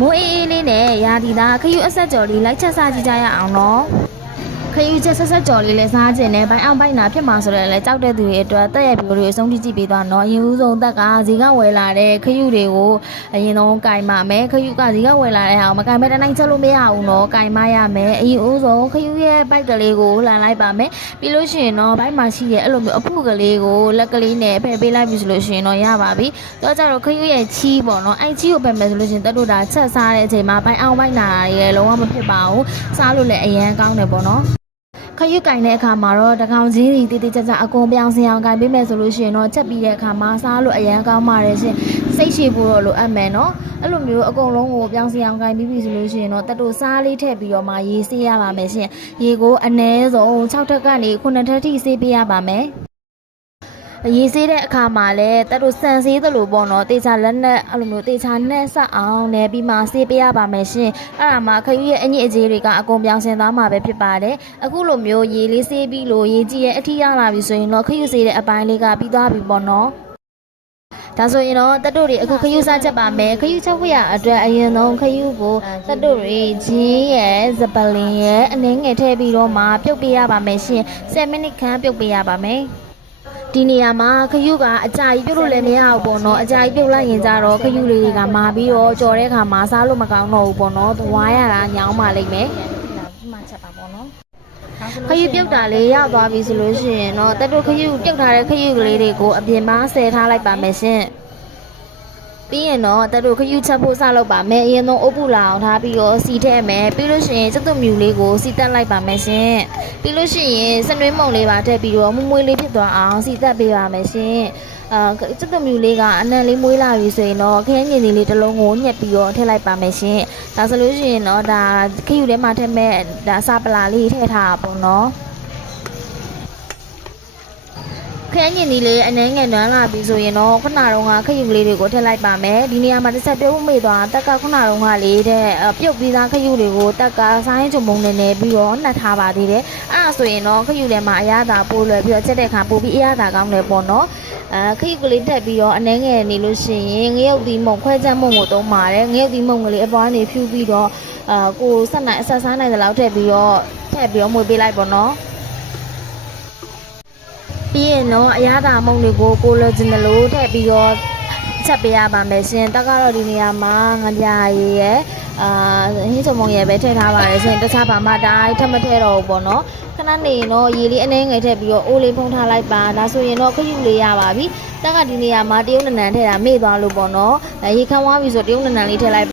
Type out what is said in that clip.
မိုးအေးအေးလေးနဲ့ရာဒီသားခယူအဆက်ကြော်လေးလိုက်ချက်စားကြည့်ကြရအောင်နော်ခယူချက်ဆက်ဆက်ကြော်လေးလည်းစားခြင်းနဲ့ဘိုင်အောင်ဘိုင်နာဖြစ်မှာဆိုတော့လည်းကြောက်တဲ့သူတွေအတွက်တက်ရပြိုးတွေအဆုံးထိကြည့်ပေးသွားနော်အရင်ဦးဆုံးတက်ကဈေးကဝယ်လာတဲ့ခယူတွေကိုအရင်ဆုံးကင်မမယ်ခယူကဈေးကဝယ်လာတဲ့ဟာမကင်မဲ့တနိုင်ချက်လို့မရဘူးနော်ကင်မရမယ်အရင်ဦးဆုံးခယူရဲ့ဘိုက်ကလေးကိုလှန်လိုက်ပါမယ်ပြီးလို့ရှိရင်တော့ဘိုက်မှာရှိရဲ့အဲ့လိုမျိုးအဖုကလေးကိုလက်ကလေးနဲ့ဖယ်ပေးလိုက်ပြီဆိုလို့ရှိရင်တော့ရပါပြီတော့ကြတော့ခယူရဲ့ချီးပေါ့နော်အဲ့ချီးကိုဖယ်မယ်ဆိုလို့ရှိရင်တက်တို့ဒါချက်စားတဲ့အချိန်မှာဘိုင်အောင်ဘိုက်နာတွေလည်းလုံးဝမဖြစ်ပါဘူးစားလို့လည်းအရန်ကောင်းတယ်ပေါ့နော်ခရုကင်တဲ့အခါမှာတော့တကောင်ချင်းစီတိတိကျကျအကုန်ပြောင်းစင်အောင်ကင်ပေးမယ်ဆိုလို့ရှိရင်တော့ချက်ပြီးတဲ့အခါမှာစားလို့အရန်ကောင်းပါတယ်ရှင်စိတ်ရှည်ဖို့တော့လိုအပ်မယ်နော်အဲ့လိုမျိုးအကုန်လုံးကိုပြောင်းစင်အောင်ကင်ပြီးပြီဆိုလို့ရှိရင်တော့တက်တို့စားလေးထည့်ပြီးတော့မှရေးဆေးရပါမယ်ရှင်ရေကိုအနည်းဆုံး6ထပ်ကနေ9ထပ်ထိဆေးပေးရပါမယ်ရေးဆေးတဲ့အခါမှာလည်းတက်တို့စံဆေးသလိုပေါ့နော်တေချာလက်နဲ့အဲ့လိုမျိုးတေချာနဲ့ဆက်အောင်နဲ့ပြီးမှဆေးပေးရပါမယ်ရှင်အဲ့ဒါမှခရုရဲ့အညစ်အကြေးတွေကအကုန်ပြောင်းစင်သွားမှာပဲဖြစ်ပါတယ်အခုလိုမျိုးရေလေးဆေးပြီးလို့ရေကြည့်ရဲ့အထီးရလာပြီဆိုရင်တော့ခရုဆေးတဲ့အပိုင်းလေးကပြီးသွားပြီပေါ့နော်ဒါဆိုရင်တော့တက်တို့တွေအခုခရုစားချက်ပါမယ်ခရုချက်ဝရအတွက်အရင်ဆုံးခရုကိုတက်တို့တွေဂျင်းရဲ့စပလင်ရဲ့အနှင်းငယ်ထည့်ပြီးတော့မှပြုတ်ပေးရပါမယ်ရှင်10မိနစ်ခန့်ပြုတ်ပေးရပါမယ်ဒီနေရာမှာခရုကအကြာကြီးပြုတ်လို့လည်းမရဘူးပေါ့နော်အကြာကြီးပြုတ်လိုက်ရင်ကြတော့ခရုလေးတွေကမာပြီးတော့ကြော်တဲ့အခါမှာစားလို့မကောင်းတော့ဘူးပေါ့နော်ဝါရတာညောင်းပါလိမ့်မယ်မှချက်ပါပေါ့နော်ခရုပြုတ်တာလေးရောက်သွားပြီဆိုလို့ရှိရင်တော့တက်တို့ခရုပြုတ်ထားတဲ့ခရုကလေးတွေကိုအပြင်မှာဆယ်ထားလိုက်ပါမယ်ရှင်ပြီးရင်တော့တက်တို့ခရုချက်ဖို့စလုပ်ပါမယ်အရင်ဆုံးအုပ်ပူလာအောင်ထားပြီးတော့စီထည့်မယ်ပြီးလို့ရှိရင်ကျုပ်တို့မြူလေးကိုစီတက်လိုက်ပါမယ်ရှင်ပြီးလို့ရှိရင်စနွေးမုံလေးပါထည့်ပြီးတော့မွေးလေးဖြစ်သွားအောင်စီတက်ပေးပါမယ်ရှင်ကျုပ်တို့မြူလေးကအနံလေးမွေးလာပြီဆိုရင်တော့ခင်းညင်လေးတစ်လုံးကိုညှက်ပြီးတော့ထည့်လိုက်ပါမယ်ရှင်ဒါဆိုလို့ရှိရင်တော့ဒါခရုထဲမှာထည့်မဲ့ဒါအစာပလာလေးထည့်ထားတာပေါ့နော်ခရမ်းညင်ဒီလေးအနှဲငယ်နွမ်းလာပြီဆိုရင်တော့ခုနတုန်းကခရုလေးတွေကိုထည့်လိုက်ပါမယ်ဒီနေရာမှာတစ်ဆက်ပြုတ်မိသွားတက်ကခုနတုန်းကလေးတဲ့ပြုတ်ပြီးသားခရုတွေကိုတက်ကဆိုင်းချုံမုံနေပြီးတော့နှက်ထားပါသေးတယ်အဲ့ဒါဆိုရင်တော့ခရုထဲမှာအရသာပိုးလွယ်ပြီးတော့ချက်တဲ့အခါပို့ပြီးအရသာကောင်းတယ်ပေါ့နော်ခရုကလေးထက်ပြီးတော့အနှဲငယ်နေလို့ရှိရင်ငရုတ်သီးမုံခွဲချမ်းမုံကိုသုံးပါတယ်ငရုတ်သီးမုံကလေးအပွားနေဖြူပြီးတော့ကိုဆက်နိုင်အဆက်စားနိုင်တဲ့လောက်ထည့်ပြီးတော့မွေပေးလိုက်ပေါ့နော်ပြီးရင်တော့အရသာမုံတွေကိုကိုလိုချင်တယ်လို့ထည့်ပြီးတော့ချက်ပေးရပါမယ်ရှင်တက်ကတော့ဒီနေရာမှာငပြာရည်ရဲ့ဟင်းချုံမုံရည်ပဲထည့်ထားပါတယ်ရှင်တခြားဘာမှတိုင်းထပ်မထည့်တော့ဘူးပေါ့နော်ခဏနေရင်တော့ရေလေးအနှဲငယ်ထည့်ပြီးတော့အိုးလေးဖုံးထားလိုက်ပါဒါဆိုရင်တော့ခရုလေးရပါပြီတက်ကဒီနေရာမှာတရုတ်နံနံထည့်တာမေ့သွားလို့ပေါ့နော်ရေခမ်းသွားပြီဆိုတရုတ်နံနံလေးထည့်လိုက်